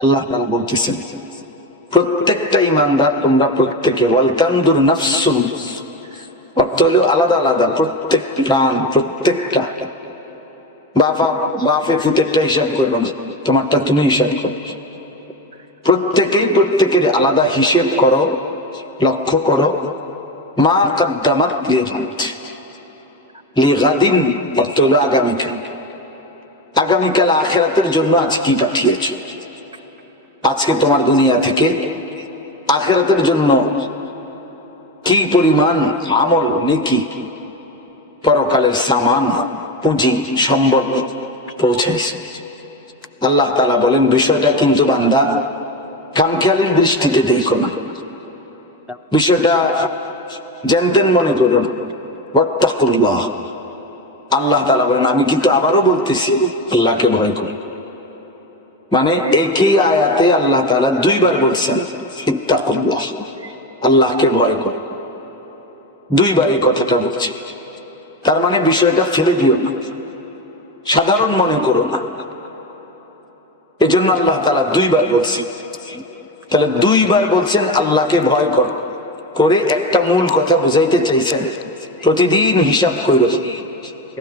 আল্লাহ তাআলা বলতেছেন প্রত্যেকটা ইমানদার তোমরা প্রত্যেকে ওয়ালতানদুর নাফসুন, অর্থ হলো আলাদা আলাদা, প্রত্যেক প্রাণ প্রত্যেকটা বাপে ফুতেরটা হিসাব করবে না, তোমারটা তুমি হিসাব করো। প্রত্যেকেই প্রত্যেকের আলাদা হিসেব করো, লক্ষ্য করো। মা কদ্দামাত লিগাদিন, অর্থ হলো আগামীকাল। আগামীকাল আখিরাতের জন্য আজ কি পাঠিয়েছ, আজকে তোমার দুনিয়া থেকে আখিরাতের জন্য কি পরিমাণ আমল নেকি, পরকালের সামান পুঁজি সম্বল পৌঁছেছে। আল্লাহ তাআলা বলেন বিষয়টা কিন্তু বান্দা খামখেয়ালির দৃষ্টিতে দেখো না, বিষয়টা জানতেন মনে করুন। ওয়াত্তাকুল্লাহ, আল্লাহ তাআলা বলেন আমি কিন্তু আবারও বলতেছি আল্লাহকে ভয় করো। মানে একই আয়াতে আল্লাহ তাআলা দুইবার বলছেন ইত্তাকুল্লাহ, আল্লাহকে ভয় করো, দুইবার এই কথাটা বলছে। তার মানে বিষয়টা ফেলে দিও না, সাধারণ মনে করো না। এজন্য আল্লাহ তাআলা দুইবার বলছেন। তাহলে দুইবার বলছেন আল্লাহকে ভয় করো, করে একটা মূল কথা বুঝাইতে চাইছেন প্রতিদিন হিসাব করো,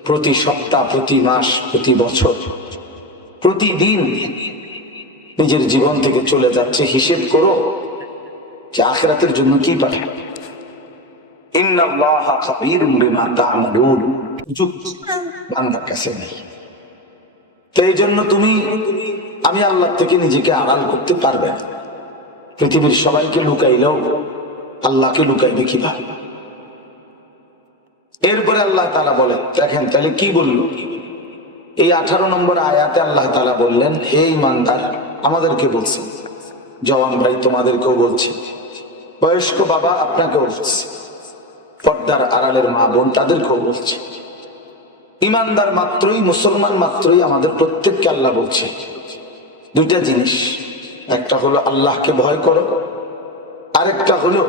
প্রতি সপ্তাহ, প্রতি মাস, প্রতি বছর, প্রতিদিন নিজের জীবন থেকে চলে যাচ্ছে হিসেব করো যে আখিরাতের জন্য কি পাঠায়। ইন্নাল্লাহা খাবীরুম বিমা তা'মালুন, বান্দার কাছে নেই। তো এই জন্য আমি আল্লাহ থেকে নিজেকে আড়াল করতে পারবে না। পৃথিবীর সবাইকে লুকাইলেও আল্লাহকে লুকাইবে কিভাবে? এরপরে আল্লাহ তাআলা বলেন, দেখেন তাহলে কি বলল এই 18 নম্বর আয়াতে আল্লাহ তাআলা বললেন হে ঈমানদার, আমাদেরকে বলছেন, জওয়ান ভাই তোমাদেরকেও বলছি, বয়স্ক বাবা আপনাকেও বলছি, পর্দার আড়ালের মা বোন তাদেরকেও বলছি। ঈমানদার মাত্রই, মুসলমান মাত্রই আমাদের প্রত্যেককে আল্লাহ বলছে দুইটা জিনিস, একটা হলো আল্লাহকে ভয় করো, আরেকটা হলো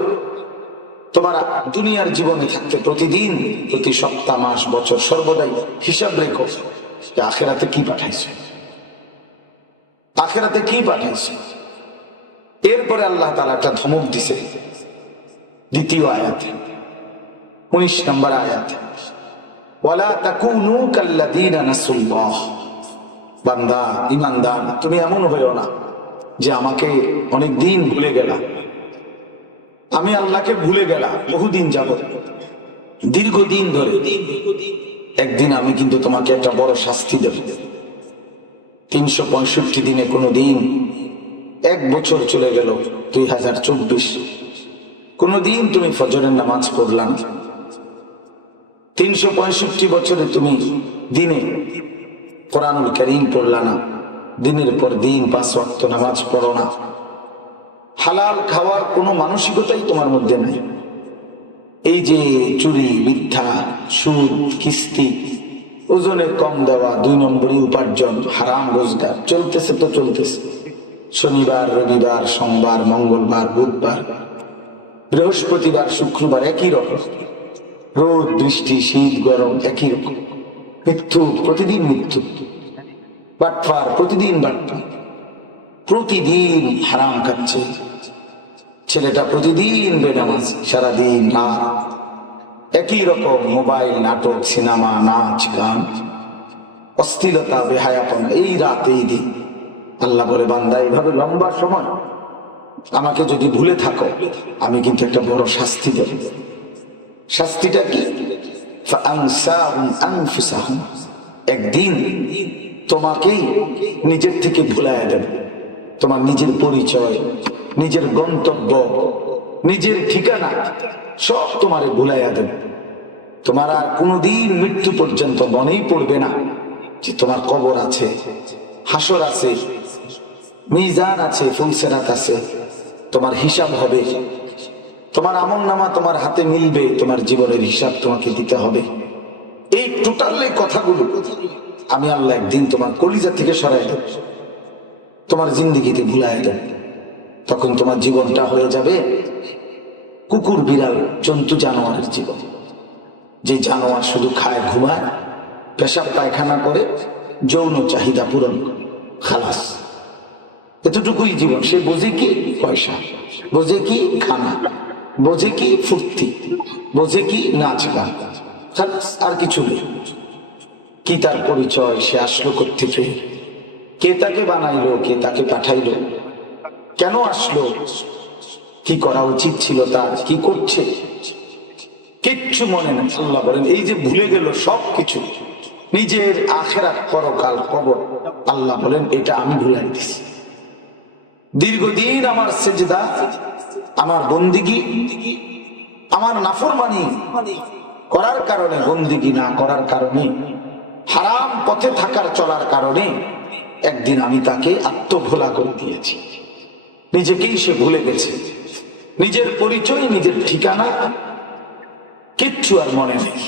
তোমার দুনিয়ার জীবনে থাকতে প্রতিদিন, প্রতি সপ্তাহ, মাস, বছর সর্বদাই হিসাব রেখো যে আখিরাতে কি পাঠাইছে, আখিরাতে কি পাঠাইছে। এরপরে আল্লাহ তাআলা একটা ধমক দিছে দ্বিতীয় আয়াতে, 19 নম্বর আয়াতে, ওয়ালা তাকুনু কাল্লাযীনা নাসুল্লাহ, বান্দা ঈমানদার তুমি এমন হইও না যে আমাকে অনেক দিন ভুলে গেলা, আমি আল্লাহকে ভুলে গেলাম বহুদিন যাবত, দীর্ঘদিন ধরে। একদিন আমি কিন্তু তোমাকে একটা বড় শাস্তি দেব। 365 দিনে কোনো দিন, এক বছর চলে গেল 2024, কোনদিন তুমি ফজরের নামাজ পড়লা না। 365 বছরে তুমি দিনে কোরআনুল কারীম পড়লা না, দিনের পর দিন 5 ওয়াক্ত নামাজ পড়ো না, হালাল খাওয়ার কোনো মানসিকতাই তোমার মধ্যে নাই। এই যে চুরি, মিথ্যা, সুদ, কিস্তি, ওজনে কম দেওয়া, 2 নম্বরই উপার্জন, হারাম রোজগার চলতেছে তো চলতেছে। শনিবার, রবিবার, সোমবার, মঙ্গলবার, বুধবার, বৃহস্পতিবার, শুক্রবার একই রকম, রোদ, বৃষ্টি, শীত, গরম একই রকম, মৃত্যু প্রতিদিন মৃত্যু, বাটপার প্রতিদিন বাটপার, প্রতিদিন হারাম খাচ্ছে ছেলেটা, প্রতিদিন বেনামাজ, সারাদিন রাত একই রকম মোবাইল, নাটক, সিনেমা, নাচ, গান, অশ্লীলতা, বেহায়াপনা, এই রাত এই দিন। আল্লাহ বলে বান্দা এইভাবে লম্বা সময় আমাকে যদি ভুলে থাকো আমি কিন্তু একটা বড় শাস্তি দেব। শাস্তিটা কি? ফাআনসাহুম আনফুসাহুম, একদিন তোমাকেই নিজের থেকে ভুলাইয়া দেব। তোমার নিজের পরিচয়, নিজের গন্তব্য, নিজের ঠিকানা সব তোমারে ভুলাইয়া দেবে। তোমার আর কোনোদিন মৃত্যু পর্যন্ত মনেই পড়বে না যে তোমার কবর আছে, হাসর আছে, মিজান আছে, ফুলসেরাত আছে, তোমার হিসাব হবে, তোমার আমলনামা তোমার হাতে মিলবে, তোমার জীবনের হিসাব তোমাকে দিতে হবে। এই টোটাল কথাগুলো আমি আল্লাহ একদিন তোমার কলিজা থেকে সরাই দেব, তোমার জিন্দেগিতে ভুলাইয়া দেব। তখন তোমার জীবনটা হয়ে যাবে কুকুর, বিড়াল, জন্তু, জানোয়ারের জীবন। যে জানোয়ার শুধু খায়, ঘুমায়, পেশাব পায়খানা করে, যৌন চাহিদা পূরণ করে, খালাস। এতটুকুই জীবন। সে বোঝে কি পয়সা, বোঝে কি খানা, বোঝে কি ফুর্তি, বোঝে কি নাচ গান, আর কিছু নেই। কি তার পরিচয়, সে আসলো কোত্থেকে, কে তাকে বানাইলো, কে তাকে পাঠাইলো, কেন আসলো, কি করা উচিত ছিল তার, কি করছে, কিচ্ছু মনে নেই। আল্লাহ বলেন এই যে ভুলে গেল সবকিছু, নিজের আখিরাত, পরকাল, কবর, আল্লাহ বলেন এটা আমি ভুলাই দিছি। দীর্ঘদিন আমার সেজদা, আমার বন্দিগি, আমার নাফরমানি করার কারণে, বন্দিগি না করার কারণে, হারাম পথে থাকার চলার কারণে একদিন আমি তাকে আত্মভোলা করে দিয়েছি। নিজেকেই সে ভুলে গেছে, নিজের পরিচয়, নিজের ঠিকানা কিচ্ছু আর মনে নেই।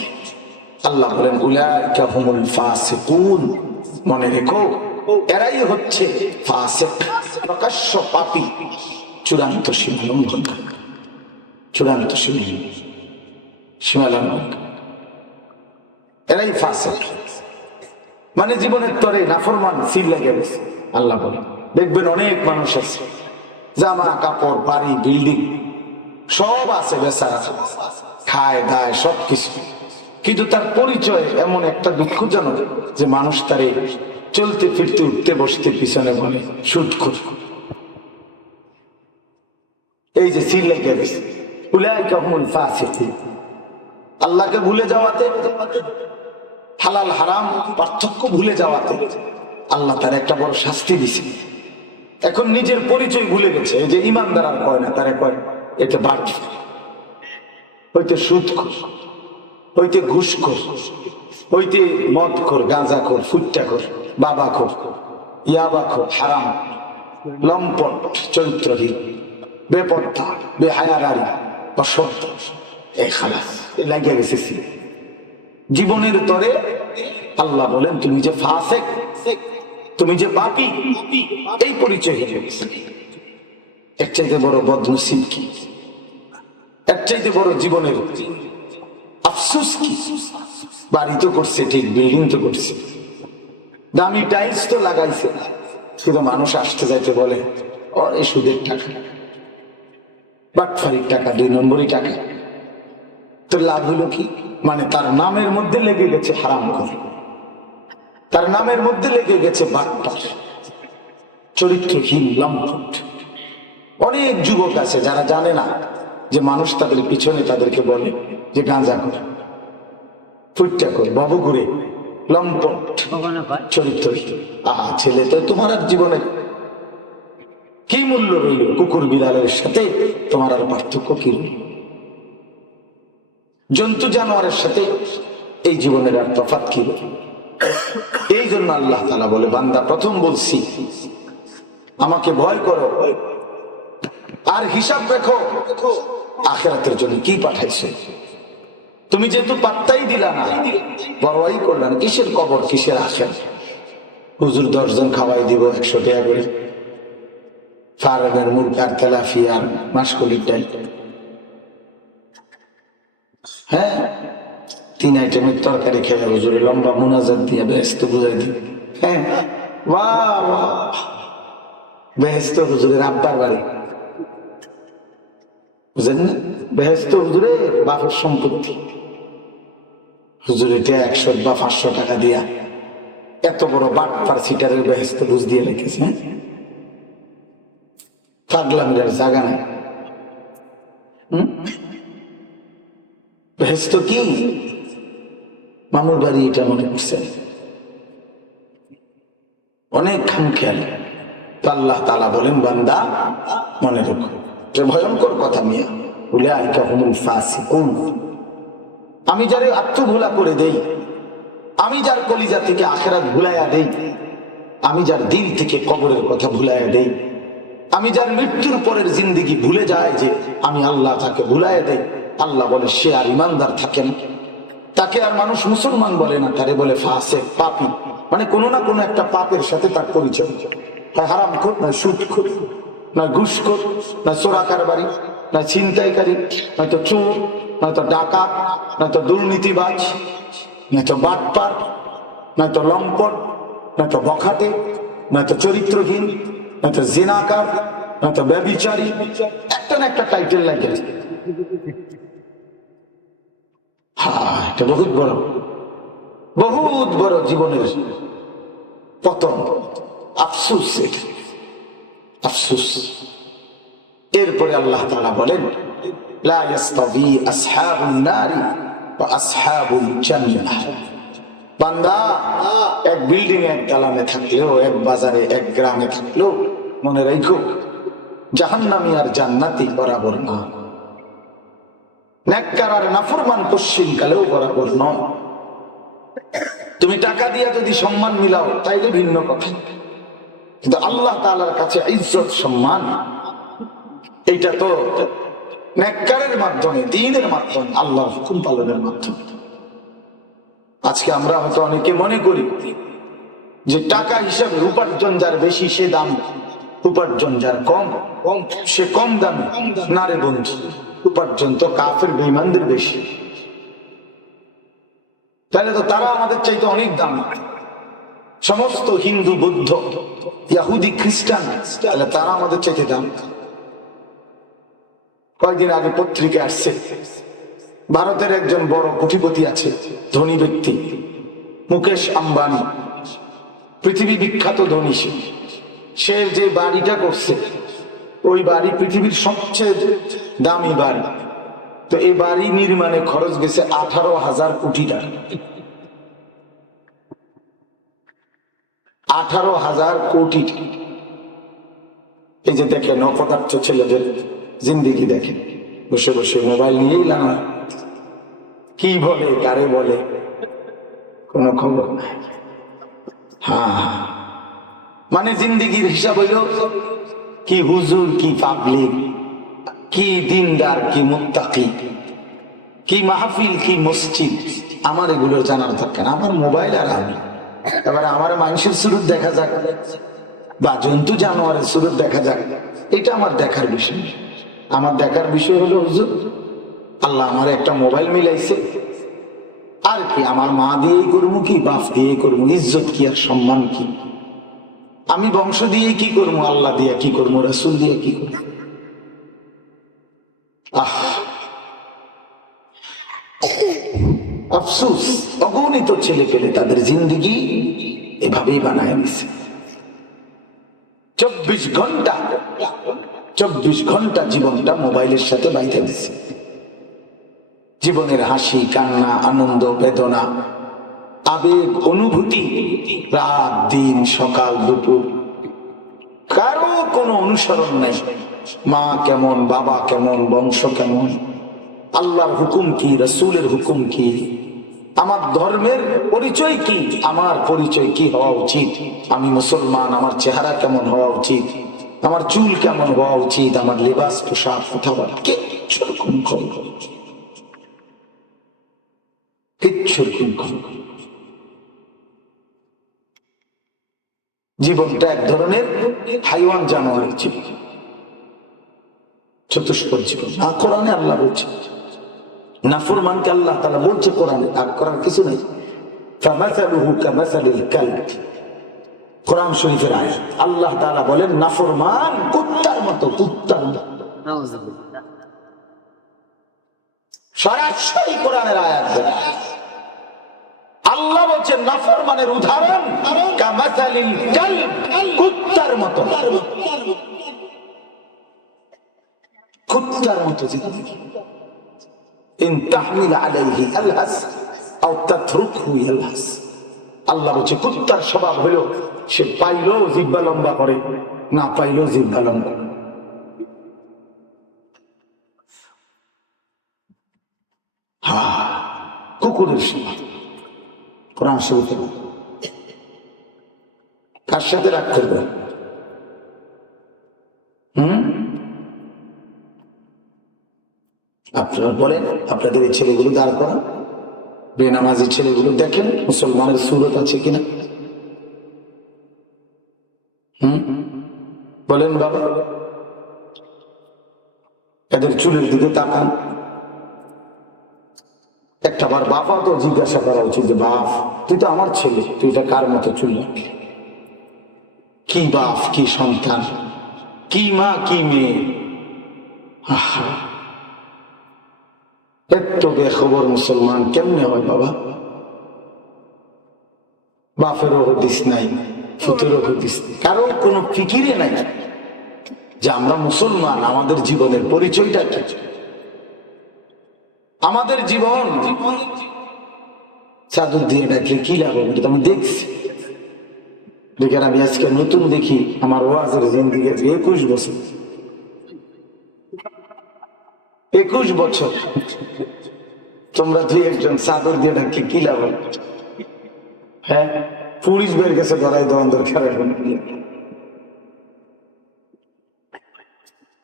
আল্লাহ বলেন উলাইকা হুমুল ফাসিকুন, মনে রেখো এরাই হচ্ছে ফাসিক, প্রকাশ্য পাপী, চূড়ান্ত সীমা লঙ্ঘনকারী, চূড়ান্ত সীমা লঙ্ঘন, এরাই ফাসিক। মানে জীবনের তরে নাফরমান সিল লেগে গেছে। আল্লাহ বলেন দেখবেন অনেক মানুষ আছে, জামা কাপড়, বাড়ি, বিল্ডিং সব আছে, বেচারা খায় দায় সবকিছু, কিন্তু তার পরিচয় এমন একটা দুঃখজনক যে মানুষ তারে চলতে ফিরতে, উঠতে বসতে পিছনে বলে সুদখোর। এই যে সিল লেগে গেছে, উলাইকা হুমুল ফাসিকুন। আল্লাহকে ভুলে যাওয়াতে, হালাল হারাম পার্থক্য ভুলে যাওয়াতে আল্লাহ তার একটা বড় শাস্তি দিছে। এখন নিজের পরিচয় ভুলে গেছে। এই যে ইমানদার আর কয় না, তারা কয় এটা বাড়ি, হইতে সুদখোর, হইতে ঘুষখোর, হইতে মদখোর, গাঁজাখোর, ফুট্টাখোর, বাবাখোর, ইয়াবাখোর, হারাম, লম্পট, চরিত্রহীন, বেপর্দা, বেহায়াদারি, অসভ্য, এই খালাস লাগিয়ে গেছে জীবনের তরে। আল্লাহ বলেন তুমি যে ফাসিক, তুমি যে পাপী, এই পরিচয় হয়ে গেছে। এর চাইতে বড় বদনসিব কি, এর চাইতে বড় জীবনের আফসোস কি। বাড়ি তো করছে ঠিক, বিল্ডিং তো করছে, দামি টাইলস তো লাগাইছে, শুধু মানুষ আসতে যাইতে বলে এই সুদের টাকা, বাটফারির টাকা, 2 নম্বরই টাকা। তো লাভ হলো কি? মানে তার নামের মধ্যে লেগে গেছে হারাম করে, তার নামের মধ্যে লেগে গেছে বাটপার, চরিত্রহীন, লম্পট। অনেক যুবক আছে যারা জানে না যে মানুষ তাদের পিছনে তাদেরকে বলে যে গাঁজা করে, ফুটটা করে, বাবু ঘুরে, লম্পট, চরিত্রহীন। আহা ছেলে, তো তোমার আর জীবনে কি মূল্য রইল? কুকুর বিড়ালের সাথে তোমার আর পার্থক্য কি রইল? জন্তু জানোয়ারের সাথে এই জীবনের আর তফাৎ কি রইল? এই জন্য আল্লাহ তাআলা বলে বান্দা প্রথম বলছি আমাকে ভয় করো আর হিসাব রাখো আখিরাতের জন্য কি পাঠাইছে। তুমি যেহেতু পাত্তাই দিলা না, পরোয়াই করলা না, কিসের কবর, কিসের আখিরাত? হুজুর 10 জন খাওয়াই দিব 100 টাকা করে, ফারানের মুরগ আর তেলাফি আর মাসকলির ডাল, হ্যাঁ 3 আইটেমের তরকারি খেয়ে হুজুরে লম্বা মুনাজাত দিয়ে বেহেশত বুঝাই দিবে। হ্যাঁ বাহ বাহ, বেহেশত হুজুরের আব্বার বাড়ি, বুঝেন না? বেহেশত হুজুরের বাপের সম্পত্তি, হুজুর এটা 100 বা 500 টাকা দিয়া এত বড় বাটপার সিটারের বেহেশত বুঝ দিয়ে রেখেছে। হ্যাঁ পাগলামির জায়গা নাই। বেহেশত কি মামুর বাড়ি, এটা মনে করছে অনেক খামখেয়াল। তো আল্লাহ তাআলা বলেন বান্দা মনে রেখো, এটা ভয়ঙ্কর কথা মিয়া। উলাইকা হুমুল ফাসিকুন। আমি যারে আত্মভোলা করে দেই, আমি যার কলিজা থেকে আখিরাত ভুলাইয়া দেই, আমি যার দিল থেকে কবরের কথা ভুলাইয়া দেই, আমি যার মৃত্যুর পরের জিন্দেগি ভুলে যায় যে আমি আল্লাহ, তাকে ভুলাইয়া দেই, আল্লাহ বলে সে আর ইমানদার থাকে না। তাকে আর মানুষ মুসলমান বলে না, তারে বলে ফাসিক, পাপী। মানে কোনো না কোনো একটা পাপের সাথে তার পরিচয়, হয় হারামখোর, নয় সুদখোর, নয় ঘুষখোর, নয় চোরা কারবারি, নয় ছিনতাইকারী, নয়তো চোর, নয়তো ডাকাত, নয়তো দুর্নীতিবাজ, নয়তো বাটপার, নয়তো লম্পট, নয়তো বখাটে, নয়তো চরিত্রহীন, নয়তো জিনাকার, নয়তো ব্যভিচারী, একটা না একটা টাইটেল লাগে। হ্যাঁ, এটা বহুত বড় জীবনের পতন। আফসুস, আফসুস। এরপরে আল্লাহ তাআলা বলেন, লা ইয়াস্তাবি আসহাবুন নারি ওয়া আসহাবুল জান্নাহ। বান্দা এক বিল্ডিং এ, এক দালানে থাকলেও, এক বাজারে, এক গ্রামে থাকলেও মনে রাখো, জাহান্নামী আর জান্নাতি বরাবর না। নেককার আর নাফরমান পশ্চিমকালেও বরাবর নয়। তুমি টাকা দিয়া যদি সম্মান মিলাও তাইলে ভিন্ন কথা, কিন্তু আল্লাহ তাআলার কাছে ইজ্জত সম্মান এইটা তো নেককারের মাধ্যমে, দ্বীনের মাধ্যমে, আল্লাহর হুকুম পালনের মাধ্যমে। আজকে আমরা হয়তো অনেকে মনে করি যে টাকা হিসাবে উপার্জন যার বেশি সে দাম, উপার্জন যার কম সে কম দামে। না রে বন্ধু, উপার্জন তো কাফের বেঈমানদের বেশি। তাহলে তো তারা আমাদের চাইতে অনেক দাম। সমস্ত হিন্দু, বৌদ্ধ, ইহুদি, খ্রিস্টান, তাহলে তারা আমাদের চাইতে দাম। কয়েকদিন আগে পত্রিকা আসছে, ভারতের একজন বড় কোটিপতি আছে, ধনী ব্যক্তি, মুকেশ আম্বানি, পৃথিবী বিখ্যাত ধনী। সে যে বাড়িটা করছে, ওই বাড়ি পৃথিবীর সবচেয়ে দামি বাড়ি। তো এই বাড়ি নির্মাণে খরচ গেছে 18,000 কোটি টাকা। 18,000 কোটি। এই যে দেখেন অপদার্থ ছেলেদের জিন্দেগি দেখেন, বসে বসে মোবাইল নিয়েই লানা, কি বলে কারে বলে কোন খবর নাই। হ্যাঁ, মানে জিন্দেগির হিসাব হইল কি হুজুর, কি পাবলিক, কি দিনদার, কি মুত্তাকি, কি মাহফিল, কি মসজিদ। আমার এগুলো জানার দরকার। আমার মোবাইল আর আমি, এবার আমার মানুষের সুরত দেখা যাক বা জন্তু জানোয়ারের সুরত দেখা যাক, এটা আমার দেখার বিষয়। আমার দেখার বিষয় হলো হুজুর আল্লাহ আমার একটা মোবাইল মিলাইছে, আর কি আমার মা দিয়েই করবো, কি বাপ দিয়ে করবো, ইজ্জত কি আর সম্মান কি, আমি বংশ দিয়ে কি করবো, আল্লাহ দিয়ে কি করবো, রাসূল দিয়ে কি করবো। আফসোস, অগণিত ছেলে পেলে তাদের জিন্দগি এভাবেই বানায় নিছে। 24 ঘন্টা জীবনটা মোবাইলের সাথে বাইতে দিছে। জীবনের হাসি, কান্না, আনন্দ, বেদনা, আবেগ, অনুভূতি, রাত দিন, সকাল দুপুর, কারো কোনো অনুসরণ নাই। মা কেমন, বাবা কেমন, বংশ কেমন, আল্লাহর হুকুম কি, রাসূলের হুকুম কি, আমার ধর্মের পরিচয় কি, আমার পরিচয় কি হওয়া উচিত, আমি মুসলমান, আমার চেহারা কেমন হওয়া উচিত, আমার চুল কেমন হওয়া উচিত, আমার লেবাস, পোশাক, কথাবার্তা, কিচ্ছুর কোন খবর, কিচ্ছুর কোন খবর। জীবনটা এক ধরনের হাইওয়ান, জানোয়ারের জীবন, চতুষ্পদ জীবন। না, কোরআনে আল্লাহ বলছে নাফরমানকে আল্লাহ তাআলা বলছে কোরআনে, আর করার কিছু নেই। ফামাসালুহু কামাসালিল কালব, কোরআন শরীফের আয়াত। আল্লাহ তাআলা বলেন নাফরমান কুত্তার মতো, কুত্তার মতো। নাউযুবিল্লাহ, সরাসরি কোরআনের আয়াত। আল্লাহ বলছেন নাফরমানের উদাহরণ কামাসালিল কালব, কুত্তার মতো, কুত্তার মতো জিন্দেগি। ইন তাহমিল আলাইহি আলহাস আও তাতরুকহু ইয়ালহাস। আল্লাহ বলছে কুত্তার স্বভাব হলো সে পাইলো জিহ্বা লম্বা করে, না পাইলো জিহ্বা লম্বা করে। হ্যাঁ, কুকুরের স্বভাব। কোরআন শরীফে কার সাথে রাগ করবে? আপনারা বলেন, আপনাদের এই ছেলেগুলো দাঁড় করা, বেনামাজি ছেলেগুলো দেখেন মুসলমানের সুরত আছে কিনা। বলেন বাবা, এদের চুলের দিকে তাকান। একটা বার বাবা তো জিজ্ঞাসা করা উচিত যে বাপ, তুই তো আমার ছেলে, তুই এটা কার মতো চুল রাখলি? কি বাপ কি সন্তান, কি মা কি মেয়ে, এত বেখবর মুসলমান কেমনে হয় বাবা? বাপেরও হদিস নাই, ফুতেরও হদিস নাই, কারো কোনো ফিকিরে নাই যে আমরা মুসলমান, আমাদের জীবনের পরিচয়টা কি, আমাদের জীবন চাদর দিয়ে ডাকলে কি লাভ হবে? আমি দেখছি, দেখে আমি আজকে নতুন দেখি আমার ওয়াজের জিন্দিগি 21 বছর, 21 বছর তোমরা দুই একজন চাদর দিয়ে ডাকলে কি লাভ হবে? হ্যাঁ, পুলিশ বের কাছে ধরাই দেওয়ার দরকার এখন,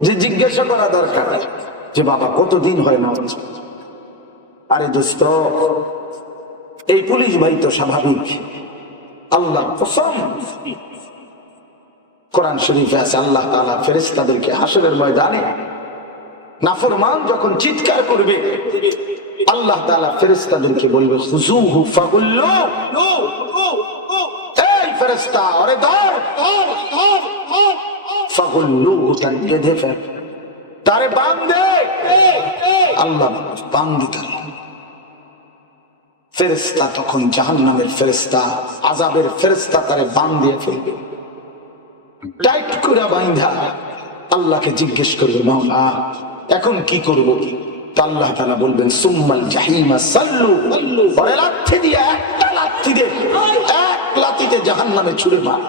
যে জিজ্ঞাসা করা দরকার যে বাবা কতদিন হয় না। আরে দোস্ত, এই পুলিশ ভাই তো স্বাভাবিক, আল্লাহর কসম কোরআন শরীফে আছে আল্লাহ তাআলা ফেরেশতাদেরকে হাশরের ময়দানে নাফরমান যখন চিৎকার করবে, আল্লাহ তাআলা ফেরেশতাদেরকে বলবে খুযুহু ফাগুল্লু, এই ফেরেশতা ওরে ধর, ফাগুল্লু তার বেঁধে ফেল, তারে বাঁধে, আল্লাহ বাঁধে। ফেরেশতা তখন জাহান্নামের ফেরেশতা, আযাবের ফেরেশতা তারে বাঁধিয়ে ফেলবে, টাইট করে বাঁধা আল্লাহকে জিজ্ঞেস করবে মাওলা এখন কি করব? আল্লাহ তাআলা বলবেন সুম্মাল জাহিমা সাল্লু, ওরে লাথি দিয়ে, একটা লাথি দে, এক লাথিতে জাহান্নামে ছুঁড়ে মার,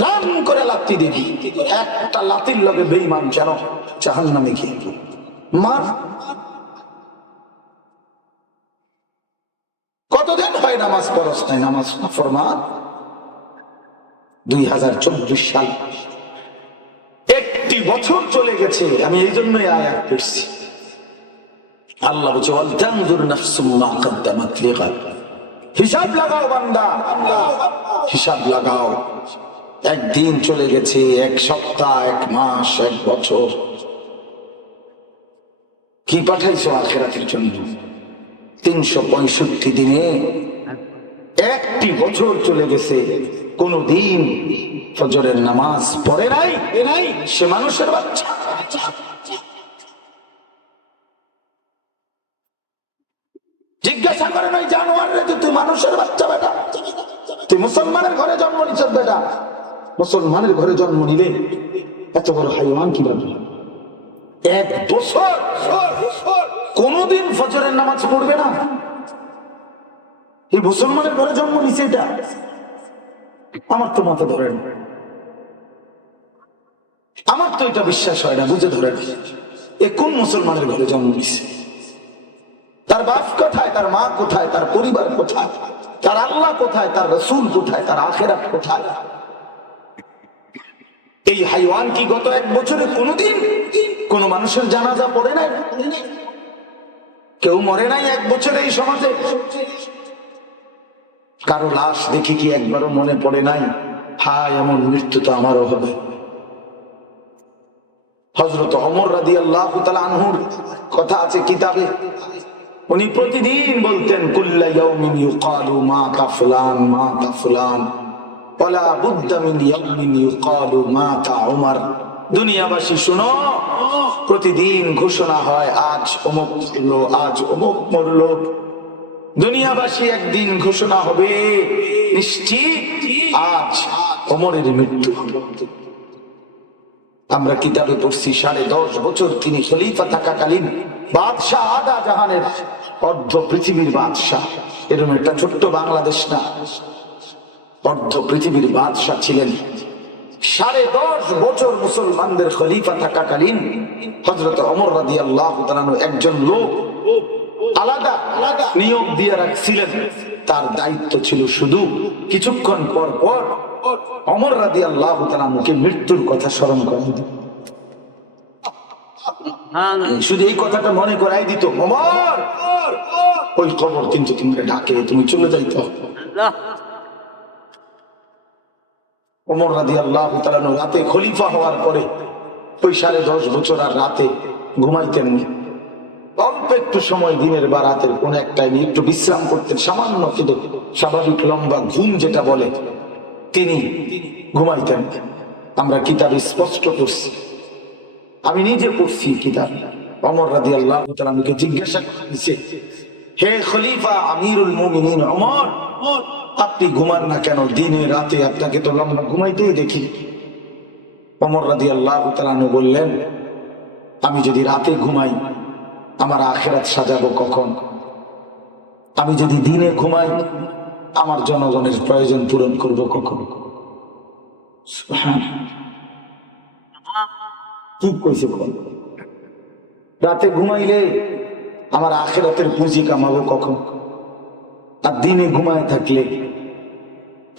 টান করে লাথি দিবি, একটা লাথির লগে বেঈমান যেন জাহান্নামে গিয়ে মার। কতদিন হয় নামাজ পড়স নাই, নামাজ ফরমান 2024 সাল, একটি বছর চলে গেছে। আমি এই জন্যই আয়াত পড়ছি, আল্লাহ বলছে ওয়ালতানজুর নাফসুম মা কদ্দামাত লিগাদ, হিসাব লাগাও বান্দা, হিসাব লাগাও। একদিন চলে গেছে, এক সপ্তাহ, এক মাস, এক বছর, কি পাঠাইছো আখিরাতের জন্য? 365 দিনে একটি বছর চলে গেছে, কোনদিন ফজরের নামাজ পড়ে নাই, সে মানুষের বাচ্চা। জিজ্ঞাসা করে নাই জানোয়ার রে, তুই মানুষের বাচ্চা বেটা, তুই মুসলমানের ঘরে জন্ম নিছ বেটা, মুসলমানের ঘরে জন্ম নিলে এত বড় হাইওয়ান কিভাবে? এক বছর কোনদিন ফজরের নামাজ পড়বে না, এই মুসলমানের ঘরে জন্ম নিছে, এটা আমার তো মাথা ধরে না, আমার তো এটা বিশ্বাস হয় না, বুঝে ধরে না এ কোন মুসলমানের ঘরে জন্ম নিছে, তার বাপ কোথায়, তার মা কোথায়, তার পরিবার কোথায়, তার আল্লাহ কোথায়, তার রাসূল কোথায়, তার আখিরাত কোথায়? এই হাইওয়ান কি গত এক বছরে কোনদিন কোন মানুষের জানাজা পড়ে নাই? কেউ মরে নাই এক বছরে এই সমাজে? কারো লাশ দেখি কি একবারও মনে পড়ে নাই হায় এমন মৃত্যু তো আমারও হবে? হযরত ওমর রাদিয়াল্লাহু তাআলা আনহুর কথা আছে কিতাবে, উনি প্রতিদিন বলতেন কুল্লা ইয়াউমিন ইউকালু মাতা ফুলান মাতা ফুলান ওয়ালা বুদ্দা মিন ইয়াউমিন ইউকালু মাতা উমর। দুনিয়াবাসী শুনো, প্রতিদিন ঘোষণা হয় আজ অমুক মরলো, আজ অমুক মরলো। দুনিয়াবাসী একদিন ঘোষণা হবে নিশ্চিত আজ ওমরের মৃত্যু হলো। আমরা কিতাবে পড়ছি 10.5 বছর তিনি খলিফা থাকাকালীন বাদশাহ, আদা জাহানের অর্ধ পৃথিবীর বাদশাহ, এরকম একটা ছোট্ট বাংলাদেশ না, অর্ধ পৃথিবীর বাদশাহ ছিলেন। 10.5 বছর মুসলমানদের খলিফা থাকাকালীন হযরত ওমর রাদিয়াল্লাহু তাআলা একজন লোক আলাদা নিয়োগ দিয়ে রাখছিলেন, তার দায়িত্ব ছিল শুধু কিছুক্ষণ পর পর ওমর রাদিয়াল্লাহু তাআলাকে মৃত্যুর কথা স্মরণ করাই দিত। শুধু এই কথাটা মনে করাই দিত, ওমর ওই খবর কিন্তু তোমাকে ডাকে, তুমি চলে যাইতে হবে। ওমর রাদিয়াল্লাহু তাআলা রাতে খলিফা হওয়ার পরে ওই 10.5 বছর আর রাতে ঘুমাইতেন না, অল্প একটু সময় দিনের বা রাতের কোন এক টাইমে একটু বিশ্রাম করতেন, সামান্য কিন্তু স্বাভাবিক লম্বা ঘুম যেটা বলে তিনি ঘুমাইতেন। আমরা কিতাব স্পষ্ট করছি, আমি নিজে পড়ছি কিতাব। ওমর রাদিয়াল্লাহু তাআলা আমাকে জিজ্ঞাসা করেছে, হে খলিফা আমিরুল মুমিনিন ওমর, আপনি ঘুমান না কেন দিনে রাতে? আপনাকে তো লম্বা ঘুমাইতেই দেখি। ওমর রাদিয়াল্লাহু তাআলা বললেন, আমি যদি রাতে ঘুমাই আমার আখিরাত সাজাবো কখন? আমি যদি দিনে ঘুমাই আমার জনগণের প্রয়োজন পূরণ করব কখন? ঠিক কইছে। রাতে ঘুমাইলে আমার আখিরাতের পুঁজি কামাবো কখন? আর দিনে ঘুমায় থাকলে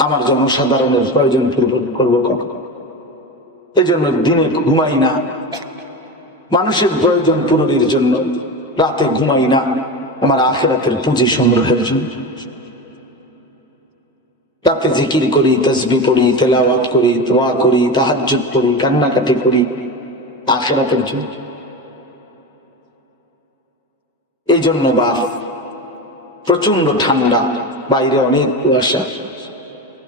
আমার জনসাধারণের প্রয়োজন পূরণ করবো কখন? এই জন্য দিনে ঘুমাই না মানুষের প্রয়োজন পূরণের জন্য, রাতে ঘুমাই না আমার আখিরাতের পুঁজি সংগ্রহের জন্য। রাতে জিকির করি, তাসবিহ পড়ি, তেলাওয়াত করি, দোয়া করি, তাহাজ্জুদ করি, কান্নাকাটি করি আখিরাতের জন্য। এই জন্য বাপ, প্রচন্ড ঠান্ডা, বাইরে অনেক কুয়াশা,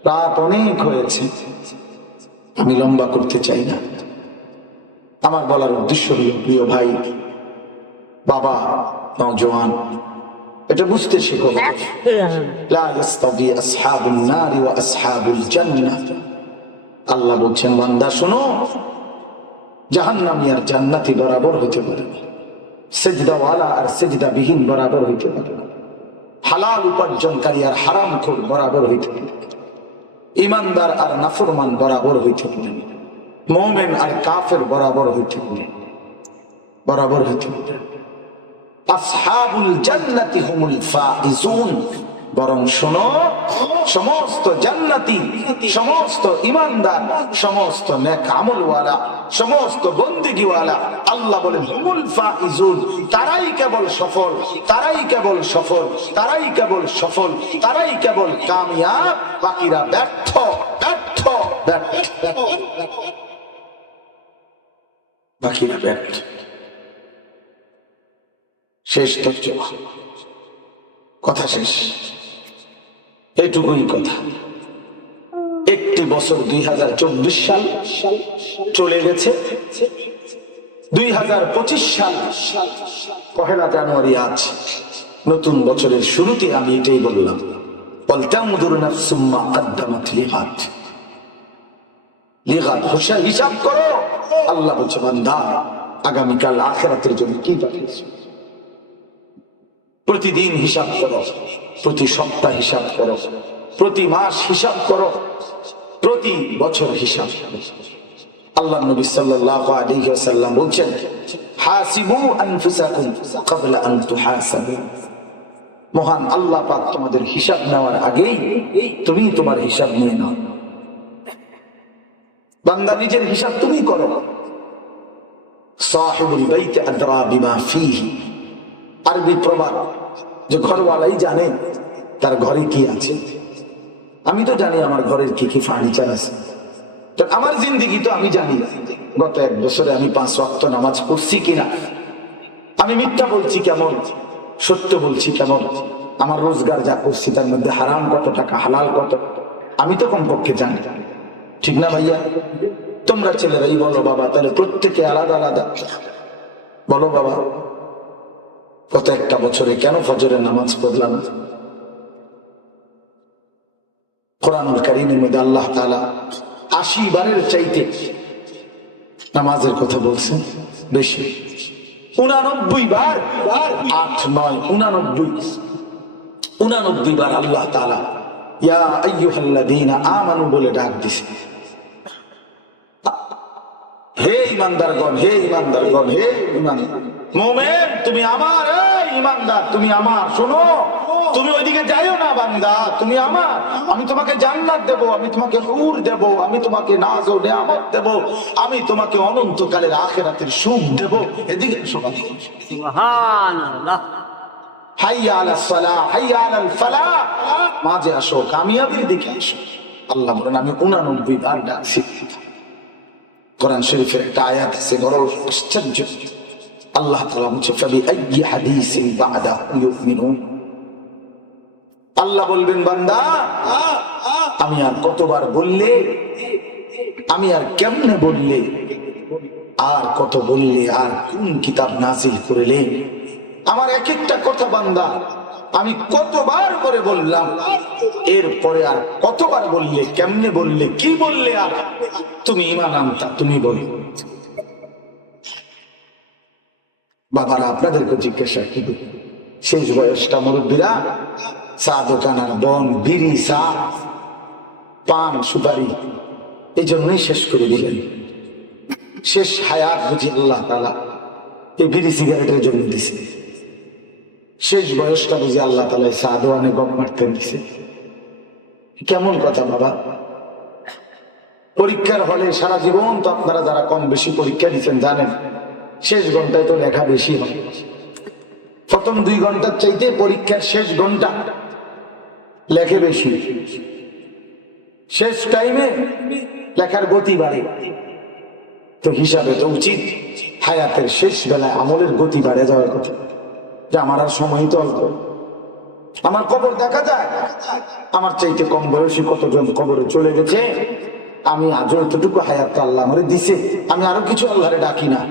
রাত অনেক হয়েছে, আমি লম্বা করতে চাই না। আমার বলার উদ্দেশ্য হল, প্রিয় ভাই, বাবা, নওজোয়ান, এটা বুঝতে শেখো। লা ইস্তাবি আসহাবুন নারি ওয়া আসহাবুল জান্নাহ। আল্লাহ বলছেন, বান্দা শোনো, জাহান্নামী আর জান্নাতি বরাবর হতে পারে না, সেজদাওয়ালা আর সেজদাবিহীন বরাবর হইতে পারে না, হালাল উপার্জনকারী আর হারামখোর বরাবর হইতে পারে না, ইমানদার আর নাফরমান বরাবর হইতে পারে না, মুমিন আর কাফের বরাবর হইতে পারে না, বরাবর হইতে পারে না। আসহাবুল জান্নাতি হুমুল ফাইজুন। বরং শোনো, সমস্ত জান্নাতি, সমস্ত ইমানদার, সমস্ত নেক আমলওয়ালা, সমস্ত বন্দেগীওয়ালা, আল্লাহ বলেন হুমুল ফাইজুন, তারাই কেবল সফল, তারাই কেবল সফল, তারাই কেবল সফল, তারাই কেবল কামিয়াব, বাকিরা ব্যর্থ, ব্যর্থ, ব্যর্থ, বাকিরা ব্যর্থ। শেষ তর্জমা, কথা শেষ, এটুকুই কথা। একটি বছর 2024 সাল চলে গেছে, 2025 সাল পহেলা জানুয়ারি আজ, নতুন বছরের শুরুতে আমি এটাই বললাম, ওয়ালতানজুর নাফসুম মা কদ্দামাত লিগাদ। লিগাদ হিসাব করো। আল্লাহ বলছে, বান্দা আগামীকাল আখিরাতের জন্য কি পাঠিয়েছো? প্রতিদিন হিসাব করো, প্রতি সপ্তাহ হিসাব করো, প্রতি মাস হিসাব করো, প্রতি বছর হিসাব করো। আল্লাহ নবী সাল্লাল্লাহু আলাইহি ওয়াসাল্লাম বলেন, হাসিবু আনফুসাকুম ক্বাবলা আন তুহাসাবু। মহান আল্লাহ পাক তোমাদের হিসাব নেওয়ার আগেই তুমি তোমার হিসাব নিয়ে নাও। বান্দা নিজের হিসাব তুমি করো। সাহিবুল বাইত আদরা বিমা ফিহি। আরবি প্রবাদ, যে ঘরওয়ালাই জানে তার ঘরে কি আছে। আমি তো জানি আমার ঘরের কি কি ফার্নিচার আছে, তো আমার জিন্দেগি তো আমি জানি গত 1 বছরে আমি 5 ওয়াক্ত নামাজ পড়ছি কিনা, আমি মিথ্যা বলছি কেমন, সত্য বলছি কেমন, আমার রোজগার যা করছি তার মধ্যে হারাম কত টাকা, হালাল কত, আমি তো কমপক্ষে জানি, ঠিক না ভাইয়া? তোমরা ছেলেরাই বলো বাবা, তাহলে প্রত্যেকে আলাদা আলাদা বলো বাবা, গত 1টা বছরে কেন ফজরের নামাজ পড়লাম না? কোরআনুল কারীমের মধ্যে আল্লাহ তাআলা 80 বারের চাইতে নামাজের কথা বলছেন বেশি, 89 বার, 8 9 89 বার আল্লাহ তাআলা ইয়া আইয়ুহাল্লাযীনা আমানু বলে ডাক দিছে। হে ইমানদারগণ, হে ইমানদারগণ, হে ইমানদার মুমিন, তুমি আমার, এই ইমানদার তুমি আমার, শোনো, তুমি ওইদিকে যাইও না বান্দা, তুমি আমার, আমি তোমাকে জান্নাত দেব, আমি তোমাকে হুর দেব, আমি তোমাকে নাজ ও নিয়ামত দেব, আমি তোমাকে অনন্তকালের আখিরাতের সুখ দেব। এদিকে সুবহানাল্লাহ, হাইয়া আলাস সালাহ, হাইয়া আলাল ফালাহ, মাঝে আসো, কামিয়াবির দিকে আসো। আল্লাহ বলেন, আমি 89 বার ডাকছি। কোরআন শরীফের একটা আয়াত আছে বড় আশ্চর্য, আল্লাহ তাআলা বলছে, ফাবিআইয়ি হাদিসিন বা'দাহু ইউমিনুন। আল্লাহ বলবেন, বান্দা আমি আর কতবার বললে, আমি আর কেমনে বললে, আর কত বললে, আর কোন কিতাব নাজিল করলে, আমার এক একটা কথা বান্দা আমি কতবার করে বললাম, এরপরে আর কতবার বললে, কেমনে বললে, কি বললে, আর তুমি ইমান আনতা, তুমি বলো। বাবারা আপনাদেরকে জিজ্ঞাসা করবে, শেষ বয়সটা মুরব্বীরা চা দোকান আর বন, বিড়ি, চা, পান, সুপারি এই জন্যই শেষ করে দিলেন। শেষ হায়াত বুঝি আল্লাহ তাআলা এই বিড়ি সিগারেটের জন্য দিছে। শেষ বয়সটা বুঝি আল্লাহ তাআলা চা দোকানে গম মারতে দিছে। কেমন কথা বাবা? পরীক্ষার হলে সারা জীবন তো আপনারা যারা কম বেশি পরীক্ষা দিচ্ছেন জানেন, শেষ ঘন্টায় তো লেখা বেশি হয়। প্রথম 2 ঘন্টার চাইতে পরীক্ষার শেষ ঘন্টা লেখে বেশি। শেষ টাইমে লেখার গতি বাড়ে। তো হিসাবে তো উচিত হায়াতের শেষ বেলায় আমলের গতি বাড়ে যাওয়ার কথা, যে আমার আর সময় তো অল্প। আমার কবর দেখা যায়, আমার চাইতে কম বয়সী কতজন কবরে চলে গেছে। আমি আজও এতটুকু হায়াত আল্লাহ আমারে দিছে, আমি আরো কিছু আল্লাহরে ডাকি না।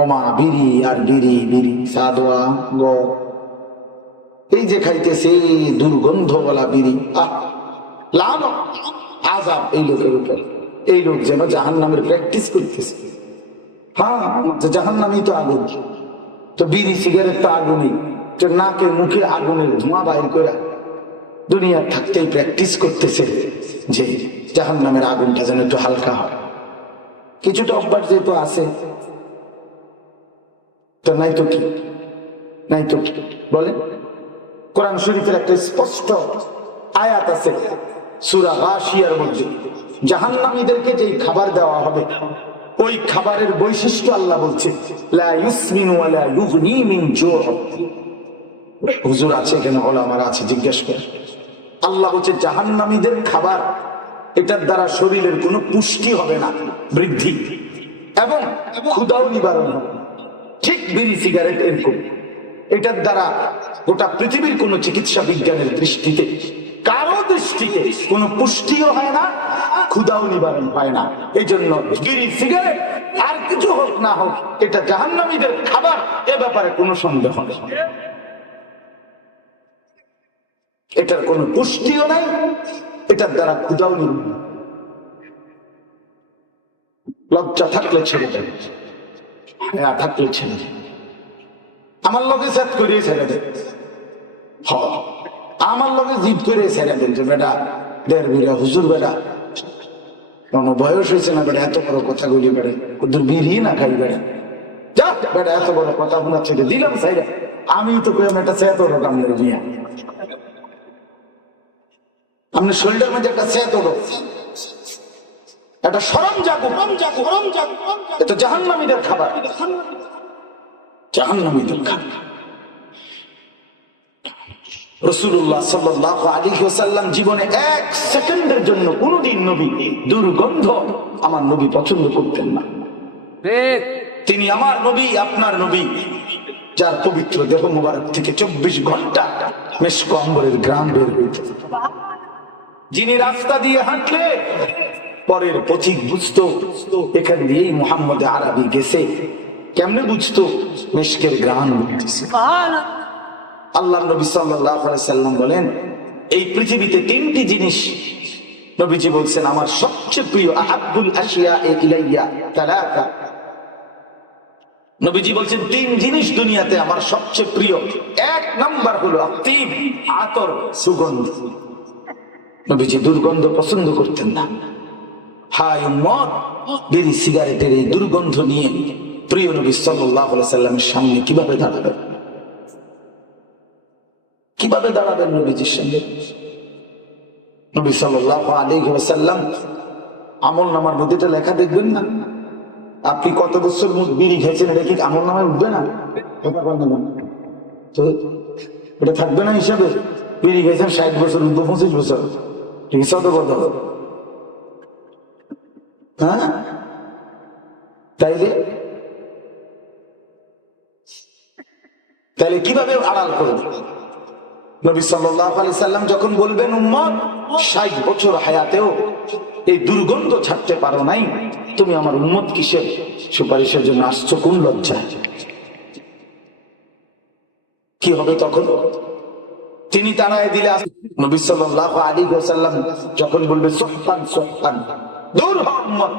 ওমা বিড়ি আর বিড়ি, বিড়ি সাদোয়া গ এই যে খাইতেছে দুর্গন্ধওয়ালা বিড়ি, লানত আযাব এই লোকের উপর। এই লোক যেন জাহান্নামের প্র্যাকটিস করতেছে। হ্যাঁ, জাহান্নামই তো আগুন, তো বিড়ি সিগারেট তো আগুনই, তো নাকে মুখে আগুনের ধোঁয়া বাইর করে দুনিয়ার থাকতেই প্র্যাকটিস করতেছে যে জাহান্নামের আগুনটা যেন একটু হালকা হয়। কিছুটা অভ্যাস যেহেতু আছে, তো নাই তো কি, নাই তো কি বলেন। কোরআন শরীফের একটা স্পষ্ট আয়াত আছে সূরা গাশিয়ার মধ্যে, জাহান্নামীদেরকে যে খাবার দেওয়া হবে ওই খাবারের বৈশিষ্ট্য আল্লাহ বলছে, লা ইউসমিনু ওয়া লা ইউগনি মিন জু'। হুজুর আছে এখানে, ওলামারা আছে, জিজ্ঞেস করে। আল্লাহ বলছে জাহান্নামীদের খাবার, এটার দ্বারা শরীরের কোনো পুষ্টি হবে না, বৃদ্ধি, এবং ক্ষুধাও নিবারণ হবে। ঠিক বিড়ি সিগারেট এরকম, এটার দ্বারা গোটা পৃথিবীর কোন চিকিৎসা বিজ্ঞানের দৃষ্টিতে, কারো দৃষ্টিতে কোনো পুষ্টিও হয় না, ক্ষুধাও নিবারণ হয় না। এই জন্য বিড়ি সিগারেট আর কিছু হোক না হোক, এটা জাহান্নামীদের খাবার, এ ব্যাপারে কোনো সন্দেহ নেই। এটার কোনো পুষ্টিও নাই, এটার দ্বারা ক্ষুধাও নিবারণ। লজ্জা থাকলে ছেড়ে দেবে, হ্যাঁ থাকলে ছেড়ে দেবে। আমার লগে সেট করে ছেড়ে দেবে, আমার লগে জিদ করে ছেড়ে দেন যে বেটা দেড় বিড়া হুজুর, বেটা কোন বয়স হয়েছে না বেটা এত বড় কথা গুলি, বেড়ে ওদের বিড়ি না খাই, বেড়া যা বেটা এত বড় কথা শোনা ছেড়ে দিলাম সাইরা। আমি তো কইলাম এটা সেত রোগ আপনার বিয়া, আপনার শরীরের মধ্যে একটা সেত রোগ, একটা শরম জাগুক, এটা জাহান্নামীদের খাবার, জাহান্নামীদের খাবার। রাসূলুল্লাহ সাল্লাল্লাহু আলাইহি ওয়াসাল্লাম জীবনে 1 সেকেন্ডের জন্য কোনদিন নবী দুর্গন্ধ আমার নবী পছন্দ করতেন না। তিনি আমার নবী, আপনার নবী, যার পবিত্র দেহ মুবারক থেকে 24 ঘন্টা মেশক আম্বরের ঘ্রাণ বের হইত। যিনি রাস্তা দিয়ে হাঁটলে পরের পথিক বুঝতো এখান দিয়েই মুহাম্মদ আরবি গেছে। কেমনে বুঝতো? মেশকের ঘ্রাণ হইতেছে। আল্লাহ নবী সাল্লাল্লাহু আলাইহি সাল্লাম বলেন, এই পৃথিবীতে 3টি জিনিস নবীজি বলছেন আমার সবচেয়ে প্রিয়, আহাব্বুল আশিয়া ইলাইয়া তালাতা। নবীজি বলছেন 3 জিনিস দুনিয়াতে আমার সবচেয়ে প্রিয়। 1 নাম্বার হলো আতিব, আতর, সুগন্ধ। নবীজি দুর্গন্ধ পছন্দ করতেন না। হায় উম্মত, বিড়ি সিগারেটের এই দুর্গন্ধ নিয়ে প্রিয় নবী সাল্লাল্লাহু আলাইহি সাল্লামের সামনে কিভাবে দাঁড়াবেন? কিভাবে দাঁড়াবেন নবীজির সঙ্গে? নবী সাল্লাল্লাহু আলাইহি ওয়াসাল্লাম আমল নামার মধ্যে এটা লেখা দেখবেন না, আপনি কত বছর বিড়ি খেয়েছেন এটা কি আমল নামায় উঠবে না? তো এটা থাকবে না হিসাবে? বিড়ি খেয়েছেন 60 বছর, উঠবো 25 বছর, ঠিক আছে তো কথা? হ্যাঁ, তাইলে কিভাবে আড়াল করবে? নবী সাল্লাল্লাহু আলাইহি সাল্লাম যখন বলবেন উম্মত 60 বছর হায়াতেও এই দুর্গন্ধ ছাড়তে পারো নাই, তুমি আমার উম্মত কিসের সুপারিশের জন্য আসছো, কোন লজ্জায়? কি হবে তখন? তিনি তাড়ায় দিলে নবী সাল্লাল্লাহু আলাইহি ওয়াসাল্লাম যখন বলবে সুহবান সুহবান, দূর হ উম্মত,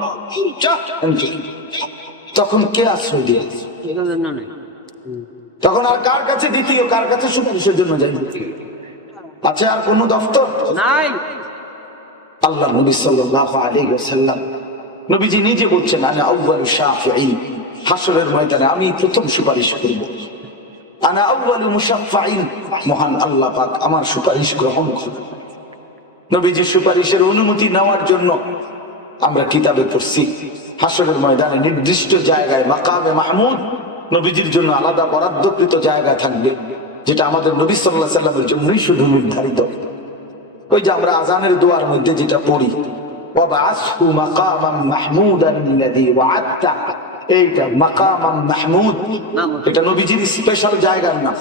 তখন কে আশ্রয় দিয়ে? তখন আর কার কাছে দ্বিতীয়, কার কাছে সুপারিশের জন্য যাইবে? আছে আর কোন দফতর নাই? আল্লাহ নবী সাল্লাল্লাহু আলাইহি ওয়াসাল্লাম নবীজি নিজে বলছেন, আনা আউয়ালু শাফিঈন, হাসরের ময়দানে আমি প্রথম সুপারিশ করব। আনা আউয়ালু মুশাফফাঈন, মহান আল্লাহ পাক আমার সুপারিশ গ্রহণ করবেন। নবীজি সুপারিশের অনুমতি নেওয়ার জন্য আমরা কিতাবে পড়ছি, হাসরের ময়দানে নির্দিষ্ট জায়গায় মাকামে মাহমুদ নবীজির জন্য আলাদা বরাদ্দকৃত জায়গা থাকবে, যেটা আমাদের নবী সাল্লাল্লাহু আলাইহি ওয়াসাল্লামের জন্যই শুধু নির্ধারিত। ওই যে আমরা আজানের দোয়ার মধ্যে যেটা পড়ি, ওয়াবআসহু মাকামান মাহমুদান আল্লাযী ওয়া'আদতা, এইটা মাকামান মাহমুদ, এটা নবীজির স্পেশাল জায়গার নাম।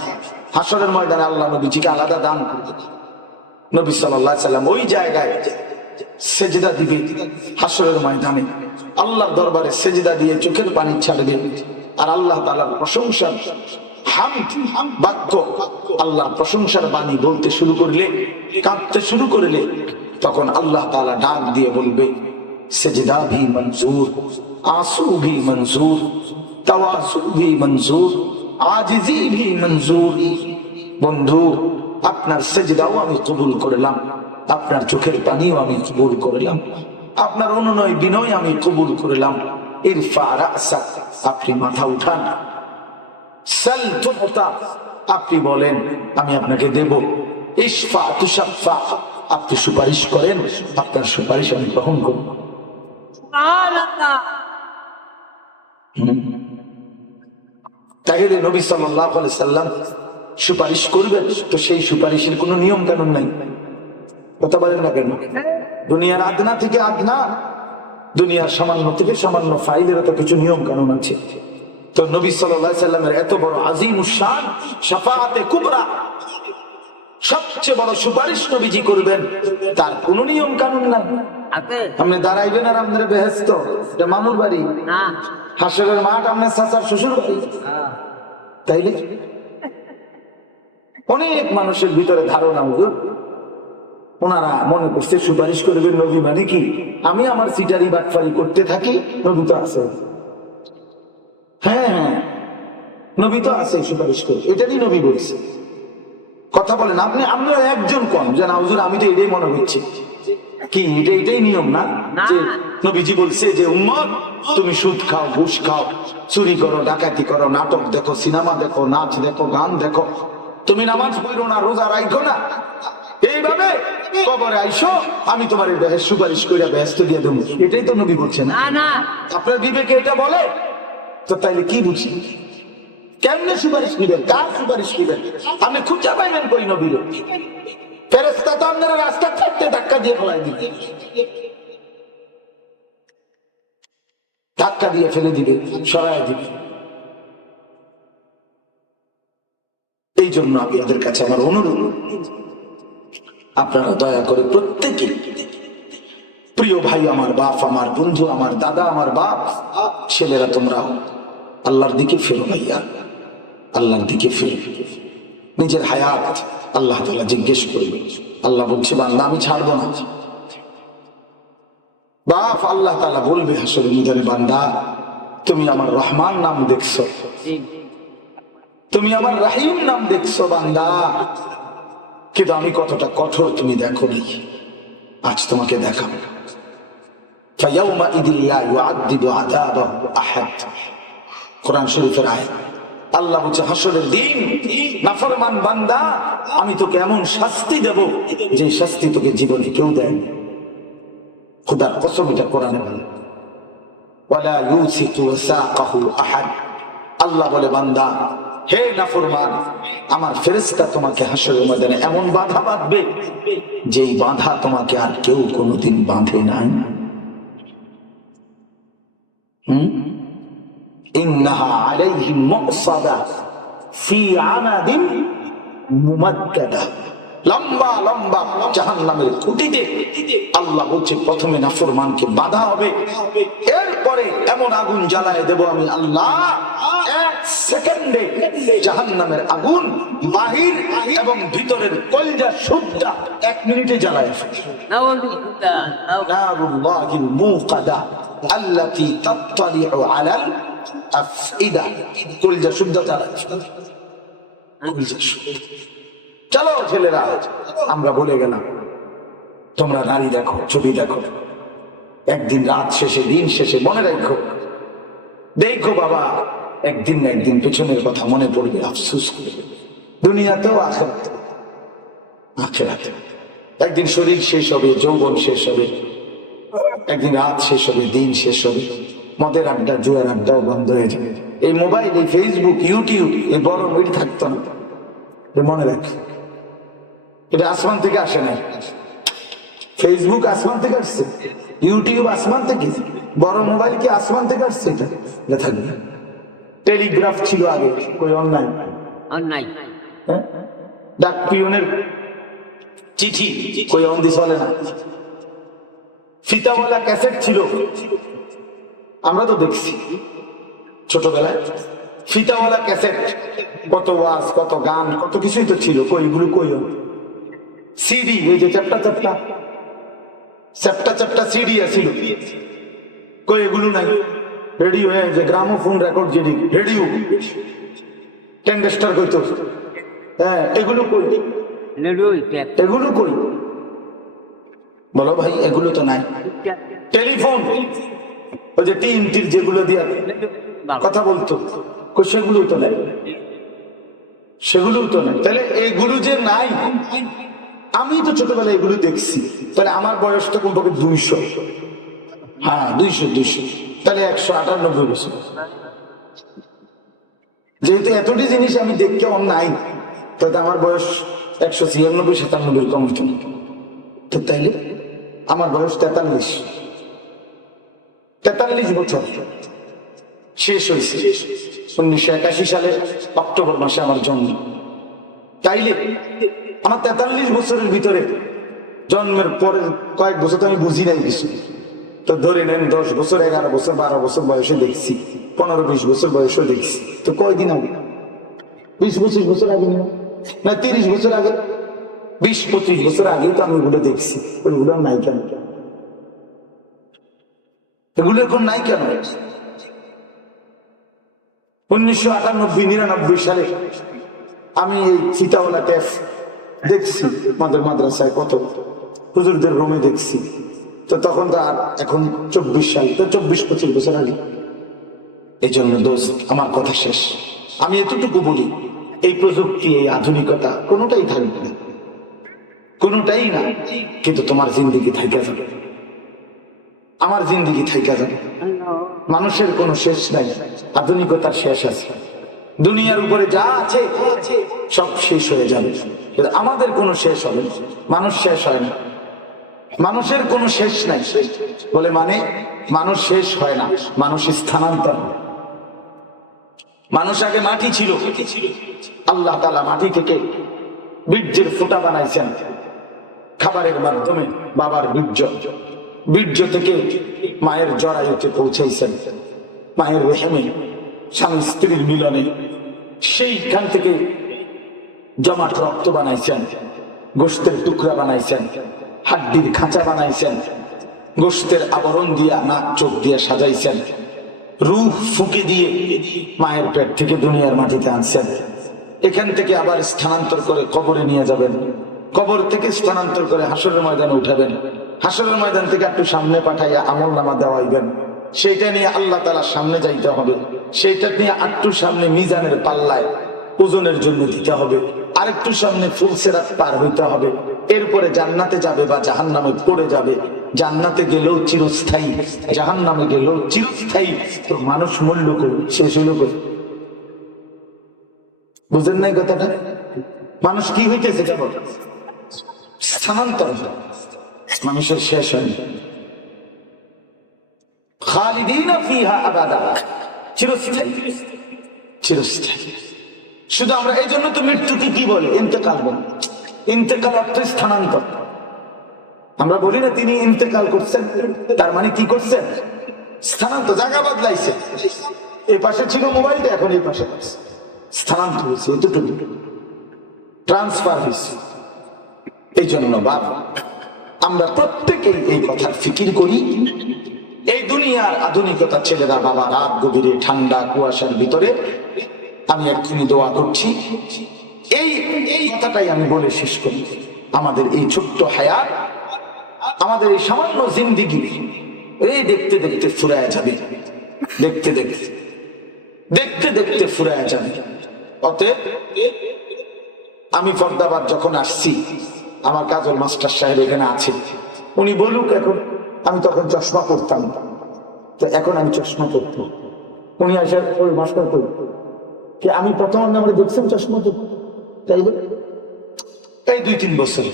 হাসরের ময়দানে আল্লাহ নবীজিকে আলাদা দান করবেন। নবী সাল্লাল্লাহু আলাইহি ওয়াসাল্লাম ওই জায়গায় সেজদা দিবে, হাসরের ময়দানে আল্লাহর দরবারে সেজদা দিয়ে চোখের পানি ছাড়বে, আর আল্লাহ তাআলার প্রশংসার হামদ বাক্য, আল্লাহর প্রশংসার বাণী বলতে শুরু করলে, কাঁদতে শুরু করলে, তখন আল্লাহ তাআলা ডাক দিয়ে বলবে, সেজদা ভি মঞ্জুর, आंसू भी मंजूर, तवाज़ु भी मंजूर, आजिजी भी मंजूर। বন্ধু, আপনার সেজদাও আমি কবুল করলাম, আপনার চোখের পানিও আমি কবুল করলাম, আপনার অনুনয় বিনয় আমি কবুল করলাম। ইরফা রাসাক, আপনি মাথা উঠান। সাল তুতা, আপনি বলেন আমি আপনাকে দেব। ইশফা তুশাফা, আপনি সুপারিশ করেন, আপনার সুপারিশ আমি গ্রহণ করব। সুবহানাল্লাহ। তাহলে নবী সাল্লাল্লাহু আলাইহি সাল্লাম সুপারিশ করবেন, তো সেই সুপারিশের কোনো নিয়ম কানুন নাই। কথা বলেন না কেন? দুনিয়ার আদনা থেকে আদনা, দুনিয়ার সামান্য থেকে সামান্য ফাইলের তো কিছু নিয়ম কানুন আছে। তো নবী সাল্লাল্লাহু আলাইহি সাল্লামের এত বড় আজিমুশ শান শাফাআতে কুবরা, সবচেয়ে বড় সুপারিশ নবীজি করবেন, তার কোন নিয়ম কানুন নাই। আপনি দাঁড়াইবেন আর আপনার বেহেশত, এটা মামুর বাড়ি না, হাসরের মাঠ আপনার চাচার শ্বশুর বাড়ি। তাইলে অনেক মানুষের ভিতরে ধারণা, ওনারা মনে করছে সুপারিশ করবেন নবী মানে কি আমি আমার সিটারি বাটফারি করতে থাকি, নবী তো আছে। হ্যাঁ হ্যাঁ, নবী তো আছে, সুপারিশ করে, এটাই নবী বলছে। কথা বলেন আপনি, আপনারা একজন কম যে না হুজুর আমি তো এটাই মনে হচ্ছে কি, এটাই নিয়ম না যে নবীজি বলছে যে উম্মত তুমি সুদ খাও, ঘুষ খাও, চুরি করো, ডাকাতি করো, নাটক দেখো, সিনেমা দেখো, নাচ দেখো, গান দেখো, তুমি নামাজ পড়ো না, রোজা রাখো না, এইভাবে কবরে আইসো, আমি তোমার সুপারিশ কইরা বেহেশত দিয়ে দেবো। এটাই তো নবী বলছেন না? আপনার বিবেকে এটা বলে? তো তাইলে কি বুঝি, কেমনে সুপারিশ নিবেন, কার সুপারিশ নিবেন? আপনি খুঁজে পাইবেন কই নবীর? ফেরেশতা তো আপনারা রাস্তা থাকতে ধাক্কা দিয়ে ফেলাই দিবে, ধাক্কা দিয়ে ফেলে দিবে, সরাই দিবে। এই জন্য আপনাদের কাছে আমার অনুরোধ, আপনারা দয়া করে প্রত্যেকে, প্রিয় ভাই আমার, বাপ আমার, বন্ধু আমার, দাদা আমার, বাপ, ছেলেরা তোমরা আল্লাহর দিকে ফেরো ভাইয়া, আল্লাহর দিকে ফেরো। নিজের হায়াত আল্লাহ তাআলা জিজ্ঞেস করবে। আল্লাহ বলছে বান্দা আমি ছাড়বো না। বাপ আল্লাহ তাআলা বলবে হাসরের ময়দানে, বান্দা তুমি আমার রহমান নাম দেখছো, তুমি আমার রহিম নাম দেখছো বান্দা, কিন্তু আমি কতটা কঠোর তুমি দেখো নি, আজ তোমাকে দেখাবো। ফায়াউমাইযিন লা ইউআযযিবু আযাবাহু আহাদ, কোরআন শরীফের আয়াত। আল্লাহ বলছে হাসরের দিন নাফরমান বান্দা আমি তোকে এমন শাস্তি দেব যে শাস্তি তোকে জীবনে কেউ দেয় না। খোদার কসম, এটা কোরআনে বলে, ওয়ালা ইউসিকু ওয়াসাকাহু আহাদ। আল্লাহ বলে বান্দা হে নাফরমান, আমার ফেরেশতা তোমাকে হাসরের ময়দানে এমন বাধা বাঁধবে যেই বাধা তোমাকে আর কেউ কোনোদিন বাঁধে নাই। ইন্নাহা আলাইহিম মুসাদা ফি আমাদিন মুমাদ্দাদা। লম্বা লম্বা জাহান্নামের খুঁটিতে আল্লাহ বলছে প্রথমে নাফরমানকে বাধা হবে, এরপরে এমন আগুন জ্বালায় দেব আমি আল্লাহ, 1 সেকেন্ডে জাহান্নামের আগুন বাহির এবং ভিতরের কলজা সুদ্ধা 1 মিনিটে জ্বালায় নারুল্লাহিল মুকাদা আল্লাতী তাত্তালিউ আলাল আফইদা, কলজা সুদ্ধা জ্বালায়। চলো ছেলেরা, আমরা বলে গেলাম তোমরা নারী দেখো, ছবি দেখো, একদিন রাত শেষে দিন শেষে মনে রাখো, দেখো বাবা একদিন না একদিন পেছনের কথা মনে পড়বে, আফসোস করবে। দুনিয়াতেও আখিরাতে একদিন শরীর শেষ হবে, যৌবন শেষ হবে, একদিন রাত শেষ হবে, দিন শেষ হবে, মদের আড্ডা জুয়ার আড্ডাও বন্ধ হয়ে যাবে, এই মোবাইল, এই ফেসবুক, ইউটিউব, এই বড় মিট থাকতো না। মনে রাখ, এটা আসমান থেকে আসে না, ফেসবুক আসমান থেকে আসছে, ইউটিউব আসমান থেকে, বড় মোবাইল কি আসমান থেকে আসছে? এটা থাকবে। টেলিগ্রাফ ছিল আগে, কই অনলাইন, ডাক পিয়নের চিঠি, কই অন্দি চলে না। ফিতাওয়ালা ক্যাসেট ছিল, আমরা তো দেখছি ছোটবেলায়, ফিতাওয়ালা ক্যাসেট, কত ওয়াজ, কত গান, কত কিছুই তো ছিল, কই এগুলো কই? সিডি, এই যে চ্যাপ্টা চ্যাপ্টা সিডি আছিল, কই এগুলো নাই। রেডিও, যে গ্রামোফোন রেকর্ড, যেটি রেডিও, ট্যান্ডেস্টার কইতো, হ্যাঁ এগুলো কই? এগুলো কই বলো ভাই? এগুলো তো নাই। টেলিফোন, ওই যে টিন যেগুলো দিয়া কথা বলতো, সেগুলোও তো নাই, সেগুলোও তো নাই। তাহলে এগুলো যে নাই, আমি তো ছোটবেলায় এগুলো দেখছি, তাহলে আমার বয়স তো কমপক্ষে 200, হ্যাঁ 200, তাহলে 198 বছর। যেহেতু এতটি জিনিস আমি দেখতে নাই, তাহলে আমার বয়স 196-97 কম হতো না। তো তাইলে আমার বয়স 43 বছর শেষ হয়েছে। 1981 সালের অক্টোবর মাসে আমার জন্ম। তাইলে আমার 43 বছরের ভিতরে, জন্মের পরের কয়েক বছর তো আমি বুঝি নাই কিছু, তো ধরে নেন 10 বছর, 11 বছর, 12 বছর বয়সে দেখছি, 15-20 বছর বয়সে দেখছি। তো কয়দিন আগে? 20-25 বছর আগে না 30 বছর আগে, 20-25 বছর আগেই তো আমি ওগুলো দেখছি। ওইগুলো নাই কেন? এগুলো এখন নাই কেন? 1998-99 সালে আমি এই চিতাওয়ালা ট্যাপ দেখছি আমাদের মাদ্রাসায়, কত হুজুরদের রুমে দেখছি। তো তখন তো আর, এখন 24 সাল, তো 24-25 বছর আগে। এই জন্য দোস্ত, আমার কথা শেষ, আমি এতটুকু বলি, এই প্রযুক্তি, এই আধুনিকতা কোনোটাই থাকবে না, কোনোটাই না, কিন্তু তোমার জিন্দিগি থাইকা যাবে, আমার জিন্দিগি থাইকা যাবে। মানুষের কোনো শেষ নাই, আধুনিকতার শেষ আছে। দুনিয়ার উপরে যা আছে সব শেষ হয়ে যাবে, আমাদের কোনো শেষ হবে না। মানুষ শেষ হয় না, মানুষের কোনো শেষ নাই বলে মানে মানুষ শেষ হয় না, মানুষ স্থানান্তর। মানুষ আগে মাটি ছিল, আল্লাহ তাআলা মাটি থেকে বীর্যের ফোঁটা বানাইছেন, খাবারের মাধ্যমে বাবার বীর্য থেকে মায়ের জরায়ুতে পৌঁছাইছেন, মায়ের রেহেমে স্বামী স্ত্রীর মিলনে, সেইখান থেকে জমাট রক্ত বানাইছেন, গোশতের টুকরা বানাইছেন, হাড্ডির খাঁচা বানাইছেন, গোশতের আবরণ দিয়া নাক চোখ দিয়ে সাজাইছেন, রূহ ফুঁকে দিয়ে মায়ের পেট থেকে দুনিয়ার মাটিতে আনছেন। এখান থেকে আবার স্থানান্তর করে কবরে নিয়ে যাবেন, কবর থেকে স্থানান্তর করে হাসরের ময়দানে উঠাবেন, হাসরের ময়দান থেকে একটু সামনে পাঠাইয়া আমলনামা দেওয়াইবেন, সেইটা নিয়ে আল্লাহ তাআলার সামনে যাইতে হবে, সেইটা নিয়ে একটু সামনে মিজানের পাল্লায় ওজনের জন্য দিতে হবে, আরেকটু সামনে ফুলসিরাত পার হইতে হবে, এরপরে জান্নাতে যাবে বা জাহান্নামে পড়ে যাবে। জান্নাতে গেলেও চিরস্থায়ী, জাহান্নামে গেলেও চিরস্থায়ী। তো মানুষ মূল্য করে শেষ হইল করে, বুঝেন নাই কথাটা? মানুষ কি হইতেছে? কেবল স্থানান্তর, মানুষের শেষ হয়নি। খালিদিনা ফিহা আবাদা, চিরস্থায়ী, চিরস্থায়ী। শুধু আমরা এই জন্য তো মৃত্যুকে কি বলে? ইন্তেকাল বলে। ইন্তেকাল অর্থ স্থানান্তর। আমরা বলি না তিনি ইন্তেকাল করছেন, তার মানে কি করছেন? স্থানান্তর, জায়গা বদলাইছে। এই পাশে ছিল মোবাইলটা, এখন এই পাশে স্থানান্তর হয়েছে, এতটুকু ট্রান্সফার হয়েছে। এই জন্য বাবা আমরা প্রত্যেকেই এই কথার ফিকির করি। এই দুনিয়ার আধুনিকতা ছেলেরা বাবা রাত গভীরে ঠান্ডা কুয়াশার ভিতরে, আমি এক্ষুনি দোয়া করছি, এই কথাটাই আমি বলে শেষ করি। আমাদের এই ছোট্ট হায়াত, আমাদের এই সামান্য জিন্দিগি এই দেখতে দেখতে ফুরায় যাবে, দেখতে দেখতে দেখতে দেখতে ফুরায় যাবে। অতএব আমি ফরদাবাদ যখন আসছি, আমার কাজল মাস্টার সাহেব এখানে আছে, উনি বলুক এখন, আমি তখন চশমা পরতাম, তো এখন আমি চশমা পরতাম। উনি আসে, ওই মাস্টার করি কি আমি প্রথম আমরা দেখছেন চশমা পরতাম, তাইলে এই 2-3 বছর,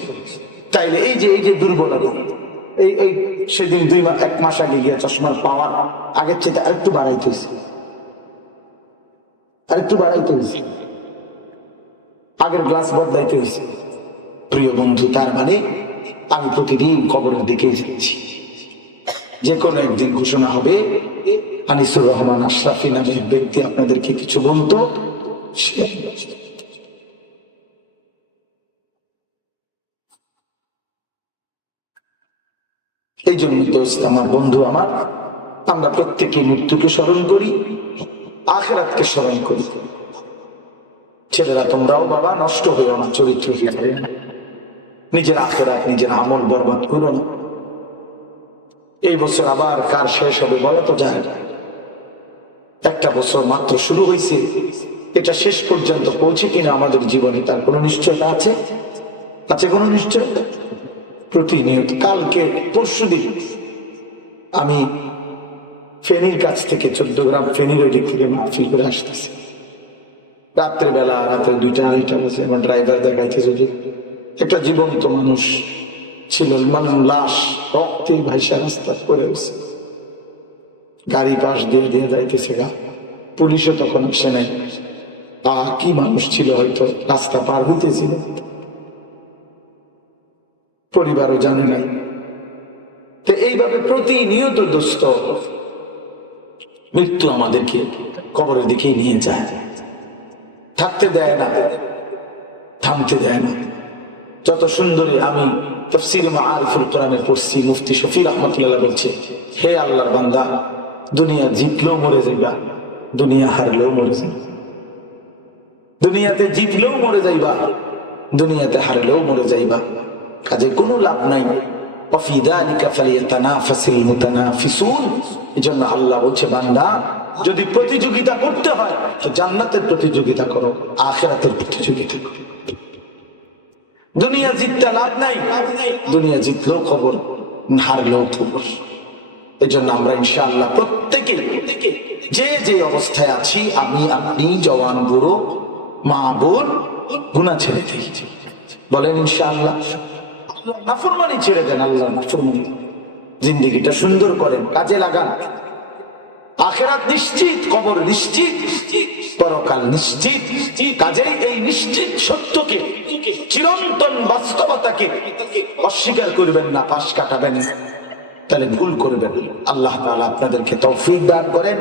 তাইলে এই যে দুর্বলতা, এই সেদিন 1 মাস আগে গিয়ে চশমার পাওয়ার আগের চেয়ে আরেকটু বাড়াইতে হয়েছে, আগের গ্লাস বদলাইতে হয়েছে। প্রিয় বন্ধু, তার মানে আমি প্রতিদিন কবরের দিকে যাচ্ছি। যে কোনো একদিন ঘোষণা হবে, আনিসুর রহমান আশরাফি নামের ব্যক্তি আপনাদেরকে কিছু বলতো, এই জন্য দোস্ত আমার, বন্ধু আমার, আমরা প্রত্যেকে মৃত্যুকে স্মরণ করি, আখিরাতকে স্মরণ করি। ছেলেরা তোমরাও বাবা নষ্ট হইও না, চরিত্র নিজের আখিরাত নিজের আমল বরবাদ করো না। এই বছর আবার কার শেষ হবে বলা তো যায় না। একটা বছর মাত্র শুরু হয়েছে, এটা শেষ পর্যন্ত পৌঁছে কিনা আমাদের জীবনে তার কোনো নিশ্চয়তা আছে? কোনো নিশ্চয়তা? প্রতিনিয়ত, কালকে পরশুদিন আমি ফেনীর কাছ থেকে 14 গ্রাম ফেনীর ওই দিক থেকে মাহফিল করে আসতেছি। রাত্রে 2টা-2:30 বাজে আমার ড্রাইভার দেখাইতেছে যে একটা জীবন্ত মানুষ ছিল, লাশ রক্তে ভাইসা রাস্তা পড়ে গেছে, গাড়ি পাশ দিয়ে যাইতেছে গা, পুলিশও তখন আসে নাই। কি মানুষ ছিল, হয়তো রাস্তা পার হইতেছিল, পরিবারও জানে নাই। তো এইভাবে প্রতিনিয়ত দোস্ত মৃত্যু আমাদেরকে কবরের দিকে নিয়ে যায়, থাকতে দেয় না, থামতে দেয় না। যত সুন্দরী আমি তাফসীরে মাআরিফুল কোরআনে পড়ছি, মুফতি শফি রাহমাতুল্লাহ বলছে, হে আল্লাহর বান্দা, দুনিয়া জিতলেও মরে যাইবা, দুনিয়া হারলেও মরে যাইবা, দুনিয়াতে জিতলেও মরে যাইবা, দুনিয়াতে হারলেও মরে যাইবা, কাজে কোনো লাভ নাই। ওয়াফি যালিকা ফালিয়াতানাফাসিল মুতানাফিসুন। এজন্য আল্লাহ বলছে, বান্দা যদি প্রতিযোগিতা করতে হয় তো জান্নাতের প্রতিযোগিতা করো, আখিরাতের প্রতিযোগিতা করো। দুনিয়া জিততে লাভ নাই, দুনিয়া জিতলেও খবর, হারলেও খবর। এজন্য আমরা ইনশাআল্লাহ প্রত্যেকে যে অবস্থায় আছি, আমি আপনি জওয়ান বুড়ো মা বোন, গুনাহ ছেড়ে দিই, বলেন ইনশাআল্লাহ। নাফরমানি ছেড়ে দেন, আল্লাহ নাফরমানি, জিন্দেগিটা সুন্দর করেন, কাজে লাগান। আখিরাত নিশ্চিত, কবর নিশ্চিত, পরকাল নিশ্চিত। কাজেই এই নিশ্চিত সত্যকে, চিরন্তন বাস্তবতাকে অস্বীকার করবেন না, পাশ কাটাবেন, তাহলে ভুল করবেন। আল্লাহ তাআলা আপনাদেরকে তৌফিক দান করেন।